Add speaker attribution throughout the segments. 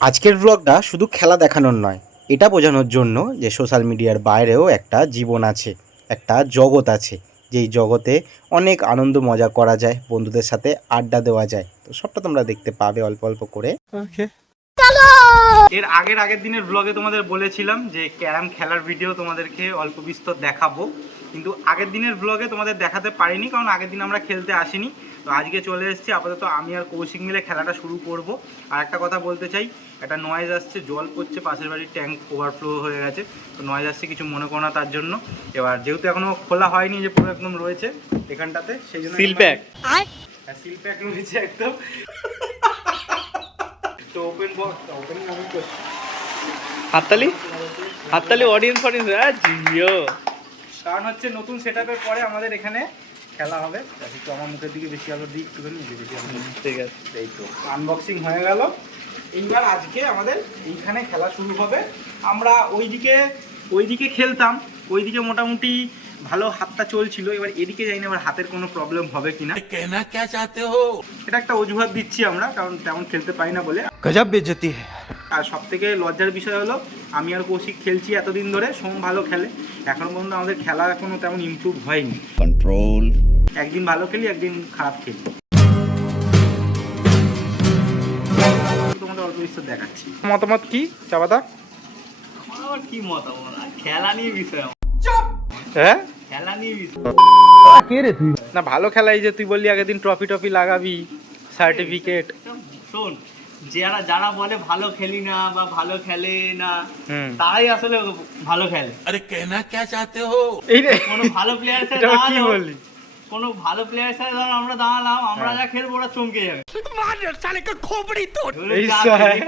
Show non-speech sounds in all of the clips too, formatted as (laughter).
Speaker 1: আজকের ব্লগটা শুধু খেলা দেখানোর নয় এটা বোঝানোর জন্য যে সোশ্যাল মিডিয়ার বাইরেও একটা জীবন আছে একটা জগৎ আছে যেই জগতে অনেক আনন্দ মজা করা যায় বন্ধুদের সাথে আড্ডা দেওয়া যায়। তো সবটা তোমরা দেখতে পাবে অল্প অল্প করে। এর আগের আগের দিনের ব্লগে তোমাদের বলেছিলাম যে ক্যারাম খেলার ভিডিও তোমাদেরকে অল্প বিস্তর দেখাবো। কিন্তু আগের দিনের ব্লগে তোমাদের দেখাতে পারিনি কারণ আগের দিন আমরা খেলতে আসিনি। তো আজকে চলে এসেছি আপাতত আমি আর কৌশিক মিলে খেলাটা শুরু করব। আর একটা কথা বলতে চাই একটা নয়েজ আসছে জল পড়ছে পাশের বাড়ির ট্যাঙ্ক ওভারফ্লো হয়ে গেছে। তো নয়েজ আসছে কিছু মনে করো না তার জন্য। এবার যেহেতু এখনও খোলা হয়নি যে পুরো একদম রয়েছে এখানটাতে সেই জন্য
Speaker 2: সিল প্যাক
Speaker 1: হ্যাঁ সিল প্যাক রয়েছে একদম। তো ওপেন বক্স ওপেনিং আমি করছি
Speaker 2: হাততালি? হাততালি অডিয়েন্স অডিয়েন্স হ্যাঁ জিও।
Speaker 1: কারণ হচ্ছে নতুন সেট পরে আমাদের এখানে খেলা হবে। একটু আমার মুখের দিকে বেশি আলো দিই একটুখানি
Speaker 2: ঠিক আছে
Speaker 1: এই তো। আনবক্সিং হয়ে গেল। এইবার আজকে আমাদের এইখানে খেলা শুরু হবে। আমরা ওইদিকে ওইদিকে খেলতাম ওইদিকে মোটামুটি ভালো হাতটা চলছিল। এবার এদিকে যাই না হাতের কোনো প্রবলেম হবে কিনা।
Speaker 3: কেনা কে চাতে হো?
Speaker 1: এটা একটা অজুহাত দিচ্ছি আমরা কারণ তেমন খেলতে পাই না বলে।
Speaker 3: গজব বেজতি হ্যায়।
Speaker 1: আর সব থেকে লজ্জার বিষয় হলো আমি আর কৌশিক খেলছি এতদিন ধরে সোম ভালো খেলে। এখনও পর্যন্ত আমাদের খেলা এখনও তেমন ইমপ্রুভ হয়নি।
Speaker 3: কন্ট্রোল
Speaker 1: একদিন ভালো খেলি একদিন খারাপ খেলি। তোমাদের অল্প দেখাচ্ছি। মতামত কি
Speaker 2: চাবাদা? কি মতামত? খেলা নিয়ে বিষয়
Speaker 1: হ্যাঁ?
Speaker 2: খেলা নিয়ে বিষয়।
Speaker 1: না ভালো খেলাই যে তুই বললি আগের দিন ট্রফি টফি লাগাবি সার্টিফিকেট
Speaker 2: শোন যারা যারা বলে ভালো খেলি না বা ভালো খেলে না তারাই আসলে ভালো খেলে।
Speaker 3: আরে কেনা কে চাতে হো?
Speaker 1: এই রে।
Speaker 2: কোনো ভালো প্লেয়ার সাথে
Speaker 1: বললি?
Speaker 2: কোন ভালো প্লেয়ার সাথে ধর আমরা দাঁড়ালাম আমরা
Speaker 1: হ্যাঁ।
Speaker 2: যা খেলব ওরা চমকে যাবে।
Speaker 1: মানে
Speaker 2: সালে
Speaker 1: কা
Speaker 2: খোপড়ি তো।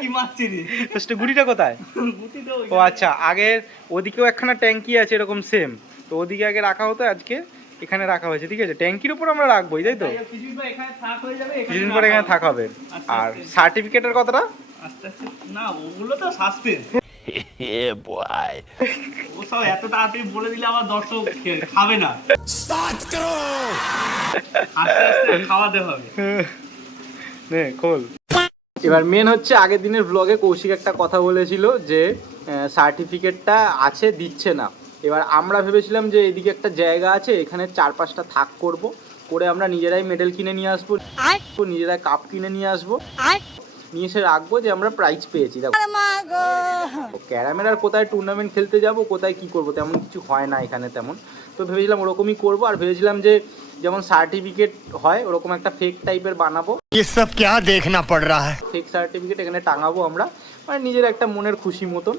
Speaker 2: কি মারছি রে?
Speaker 1: তো গুটিটা কোথায়?
Speaker 2: গুটি তো
Speaker 1: ও আচ্ছা আগের ওদিকেও একখানা ট্যাঙ্কি আছে এরকম সেম তো ওদিকে আগে রাখা হতো আজকে এখানে রাখা হয়েছে ঠিক আছে? ট্যাঙ্কির উপর আমরা রাখবোই তাই তো?
Speaker 2: কিছুদিন পরে এখানে থাক
Speaker 1: হবে।
Speaker 2: আচ্ছা,
Speaker 1: আচ্ছা।
Speaker 2: আর
Speaker 1: সার্টিফিকেটের কথাটা?
Speaker 2: না ওগুলো তো সাসপেন্স। (laughs) বলে দিলে আমার দর্শক খাবে না। খাওয়াতে হবে।
Speaker 1: নে এবার মেন হচ্ছে আগের দিনের ব্লগে কৌশিক একটা কথা বলেছিল যে সার্টিফিকেটটা আছে দিচ্ছে না। এবার আমরা ভেবেছিলাম যে এদিকে একটা জায়গা আছে এখানে চার পাঁচটা থাক করব করে আমরা নিজেরাই মেডেল কিনে নিয়ে আসবো নিজেরাই কাপ কিনে নিয়ে আসবো নিয়ে এসে রাখবো যে আমরা প্রাইজ পেয়েছি দেখো ক্যারামের আর কোথায় টুর্নামেন্ট খেলতে যাব কোথায় কি করব তেমন কিছু হয় না এখানে তেমন তো ভেবেছিলাম ওরকমই করব আর ভেবেছিলাম যে যেমন সার্টিফিকেট হয় ওরকম একটা ফেক টাইপের বানাবো
Speaker 4: ये सब क्या देखना पड़ रहा है
Speaker 1: ফেক সার্টিফিকেট এখানে টাঙাবো আমরা মানে নিজের একটা মনের খুশি মতন।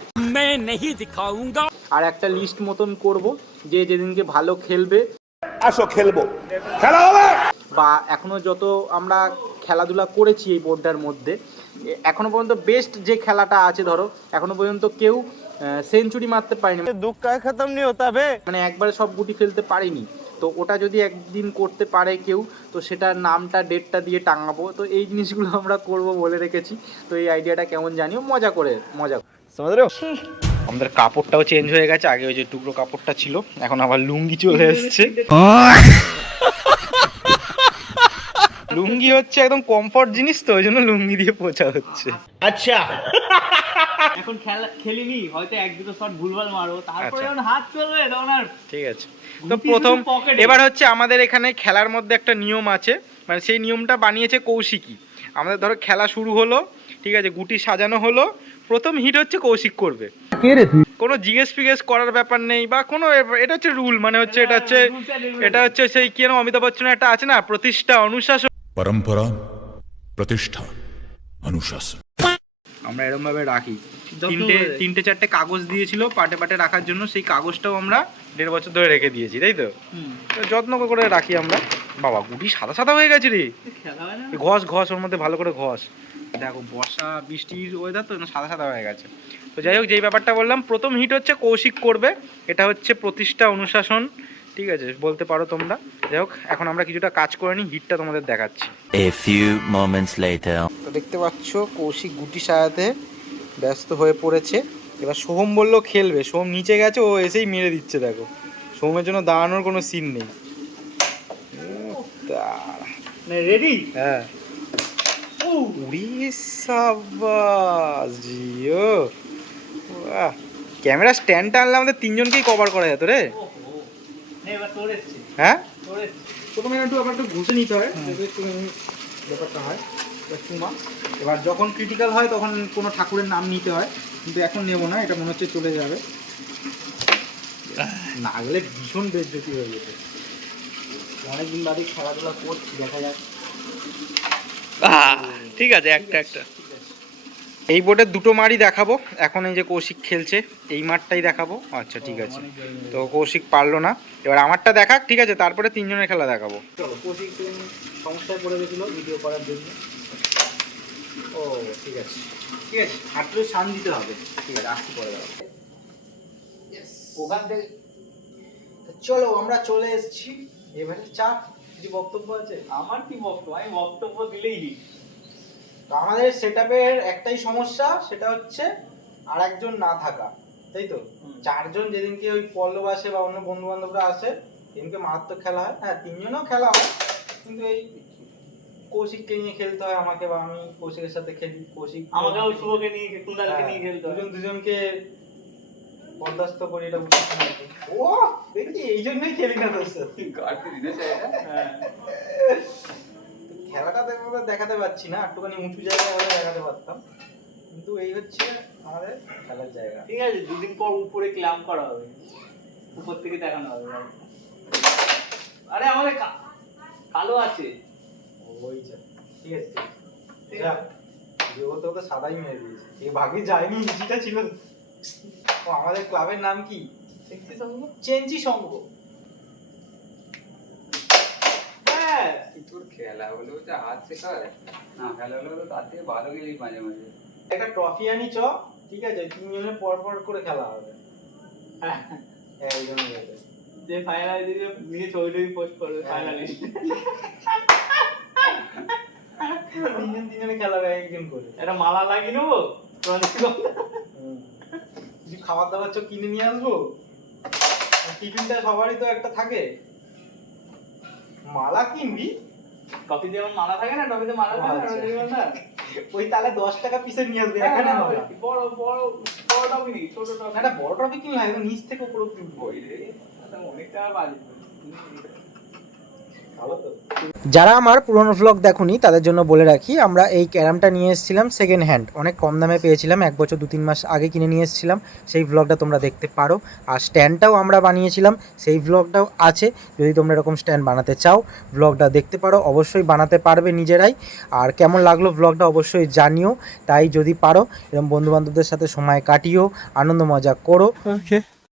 Speaker 1: আর একটা লিস্ট মতন করব যে যেদিনকে ভালো খেলবে।
Speaker 5: আসো খেলব। খেলা হবে!
Speaker 1: বা এখনও যত আমরা খেলাধুলা করেছি এই বোর্ডটার মধ্যে এখনও পর্যন্ত বেস্ট যে খেলাটা আছে ধরো এখনও পর্যন্ত কেউ সেঞ্চুরি মারতে পারেনি।
Speaker 4: দুঃখ খতম নেই হতাবে
Speaker 1: মানে একবারে সব গুটি ফেলতে পারেনি। তো ওটা যদি একদিন করতে পারে কেউ তো সেটার নামটা ডেটটা দিয়ে টাঙাবো। তো এই জিনিসগুলো আমরা করব বলে রেখেছি। তো এই আইডিয়াটা কেমন জানিও মজা করে মজা আমাদের কাপড়টাও চেঞ্জ হয়ে গেছে আগে ওই যে টুকরো কাপড়টা ছিল এখন আবার লুঙ্গি চলে এসছে। লুঙ্গি হচ্ছে একদম কমফর্ট জিনিস তো ওই জন্য লুঙ্গি দিয়ে পোছা হচ্ছে।
Speaker 4: আচ্ছা।
Speaker 2: এখন খেলা খেলিনি হয়তো এক দুটো শট ভুলভাল মারো তারপরে
Speaker 1: আচ্ছা।
Speaker 2: এখন হাত চলবে তখন আর
Speaker 1: ঠিক আছে। তো প্রথম এবার হচ্ছে আমাদের এখানে খেলার মধ্যে একটা নিয়ম আছে মানে সেই নিয়মটা বানিয়েছে কৌশিকী। আমাদের ধরো খেলা শুরু হলো ঠিক আছে গুটি সাজানো হলো প্রথম হিট হচ্ছে কৌশিক করবে। কোনো জিজ্ঞেস ফিগেস করার ব্যাপার নেই বা কোনো এটা হচ্ছে রুল মানে হচ্ছে এটা
Speaker 2: হ্যাঁ, হচ্ছে
Speaker 1: এটা হচ্ছে সেই কেন অমিতাভ বচ্চনের একটা আছে না প্রতিষ্ঠা অনুশাসন।
Speaker 6: परंपरा प्रतिष्ठा अनुशासन
Speaker 1: আমরা এরকম ভাবে রাখি
Speaker 2: যত্ন
Speaker 1: তিনটে
Speaker 2: করে।
Speaker 1: তিনটে চারটে কাগজ দিয়েছিল পাটে পাটে রাখার জন্য সেই কাগজটাও আমরা দেড় বছর ধরে রেখে দিয়েছি তাই তো
Speaker 2: হুম,
Speaker 1: তো যত্ন করে রাখি আমরা বাবা গুটি সাদা সাদা হয়ে গেছে রে
Speaker 2: খেলা হয় না
Speaker 1: এই ঘষ ঘষ ওর মধ্যে ভালো করে ঘষ দেখো বর্ষা বৃষ্টির ওয়েদার তো একদম সাদা সাদা হয়ে গেছে তো যাই হোক যেই ব্যাপারটা বললাম প্রথম হিট হচ্ছে কৌশিক করবে এটা হচ্ছে প্রতিষ্ঠা অনুশাসন ঠিক আছে বলতে পারো তোমরা। যাই হোক এখন আমরা কিছুটা কাজ করে নিই হিটটা তোমাদের দেখাচ্ছি।
Speaker 7: A few moments later.
Speaker 1: তো দেখতে পাচ্ছ কৌশিক গুটি সাজাতে ব্যস্ত হয়ে পড়েছে। এবার সোহম বলল খেলবে। সোহম নিচে গেছে ও এসেই মেরে দিচ্ছে দেখো। সোহমের জন্য দাঁড়ানোর কোনো সিন নেই।
Speaker 2: রেডি
Speaker 1: হ্যাঁ।
Speaker 2: ও
Speaker 1: উড়ি সাবাস জিও। ক্যামেরা স্ট্যান্ডটা আনলে আমাদের তিনজনকেই কভার করা যেত রে
Speaker 2: ওহো নে এবার তোর এসছে
Speaker 1: হ্যাঁ? প্রথমে একটু আবার একটু ঘুষে নিতে হয় ব্যাপারটা হয় চুমা এবার যখন ক্রিটিক্যাল হয় তখন কোনো ঠাকুরের নাম নিতে হয় কিন্তু এখন নেব না এটা মনে হচ্ছে চলে যাবে। না গেলে ভীষণ বেজ্জতি হয়ে যেত। অনেকদিন বাদে খেলাধুলা করছি দেখা যাক।
Speaker 2: ঠিক আছে একটা একটা।
Speaker 1: এই বোর্ডের দুটো মারই দেখাবো। এখন এই যে কৌশিক খেলছে এই মাঠটাই দেখাবো। আচ্ছা ঠিক আছে। তো কৌশিক পারল না। এবার আমারটা দেখাক ঠিক আছে? তারপরে তিনজনের খেলা দেখাবো। চলো কৌশিক সমস্যায় পড়ে গেছিল ভিডিও করার জন্য। ও ঠিক আছে। ঠিক আছে হাঁটলে শান দিতে হবে। ঠিক আছে আসতে পরে ওখান থেকে চলো আমরা চলে এসেছি। এবারে চা কিছু বক্তব্য আছে?
Speaker 2: আমার কি বক্তব্য? আমি বক্তব্য দিলেই।
Speaker 1: তো আমাদের সেট একটাই সমস্যা সেটা হচ্ছে আর একজন না থাকা তাই তো? চারজন যেদিনকে ওই পল্লব আসে বা অন্য বন্ধু বান্ধবরা আসে সেদিনকে মারাত্মক খেলা হয়। হ্যাঁ তিনজনও খেলা হয় কিন্তু এই কৌশিককে নিয়ে খেলতে হয় আমাকে বা আমি কৌশিকের সাথে খেলি কৌশিক
Speaker 2: আমাকেও শুভকে নিয়ে কুন্ডালকে
Speaker 1: হ্যাঁ,
Speaker 2: নিয়ে খেলতে হয়।
Speaker 1: দুজন দুজনকে বরদাস্ত করি এটা উচিত নয়। ও দেখি এই জন্যই খেলি না তোর সাথে।
Speaker 2: হ্যাঁ।
Speaker 1: তো খেলাটা দেখো দেখাতে পারছি না একটুখানি উঁচু জায়গায় হলে দেখাতে পারতাম। কিন্তু এই হচ্ছে আমাদের খেলার জায়গা।
Speaker 2: ঠিক আছে দুদিন পর উপরে ক্লাম করা হবে। উপর থেকে দেখানো হবে। আরে আমাদের কালো আছে।
Speaker 1: ওই যা ঠিক আছে
Speaker 2: ঠিক
Speaker 1: যা
Speaker 2: আছে।
Speaker 1: করতে করতে সাদাই মেরে দিয়েছে। এই ভাগে যায়নি ইজিটা ছিল। ও আমাদের ক্লাবের নাম কি?
Speaker 2: দেখছি সঙ্গ
Speaker 1: চেঞ্চি সংঘ
Speaker 2: হ্যাঁ
Speaker 8: তোর খেলা হলেও যে হাত শেখায় না। খেলা হলেও তো তার থেকে ভালো গেলেই মাঝে মাঝে।
Speaker 1: একটা ট্রফি আনি চ ঠিক আছে? তিনজনে পর পর করে খেলা হবে।
Speaker 2: হ্যাঁ।
Speaker 1: হ্যাঁ বলে।
Speaker 2: যে ফাইনাল ছবি টবি পোস্ট করবে ফাইনালি
Speaker 1: তিনজন তিনজনে খেলা হবে একজন করে।
Speaker 2: একটা মালা লাগিয়ে নেব?
Speaker 1: কিছু খাবার দাবার চো কিনে নিয়ে আসব? টিফিনটা সবারই তো একটা থাকে। মালা কিনবি?
Speaker 2: টপিতে যেমন মালা থাকে না টপিতে মালা থাকে
Speaker 1: আচ্ছা। ওই তাহলে দশ টাকা পিসের নিয়ে আসবে
Speaker 2: হ্যাঁ,
Speaker 1: এখানে
Speaker 2: না, বড় বড় বড় টপি নেই ছোট টপি।
Speaker 1: একটা বড় ট্রফি কিনলে হয় নিচ থেকে উপরে উঠবো
Speaker 2: অনেক টাকা বাজে।
Speaker 9: যারা আমার পুরনো ভ্লগ দেখুনি, তাদের জন্য বলে রাখি, আমরা এই ক্যারামটা নিয়ে এসেছিলাম সেকেন্ড হ্যান্ড অনেক কম দামে পেয়েছিলাম, এক বছর দু তিন মাস আগে কিনে নিয়ে এসেছিলাম। সেই ভ্লগটা তোমরা দেখতে পারো। আর স্ট্যান্ডটাও আমরা বানিয়েছিলাম, সেই ভ্লগটাও আছে। যদি তোমরা এরকম স্ট্যান্ড বানাতে চাও ভ্লগটা দেখতে পারো, অবশ্যই বানাতে পারবে নিজেরাই। আর কেমন লাগল ভ্লগটা অবশ্যই জানিও, তাই যদি পারো, এরকম বন্ধুবান্ধবদের সাথে সময় কাটিও, আনন্দ মজা করো।
Speaker 4: ओके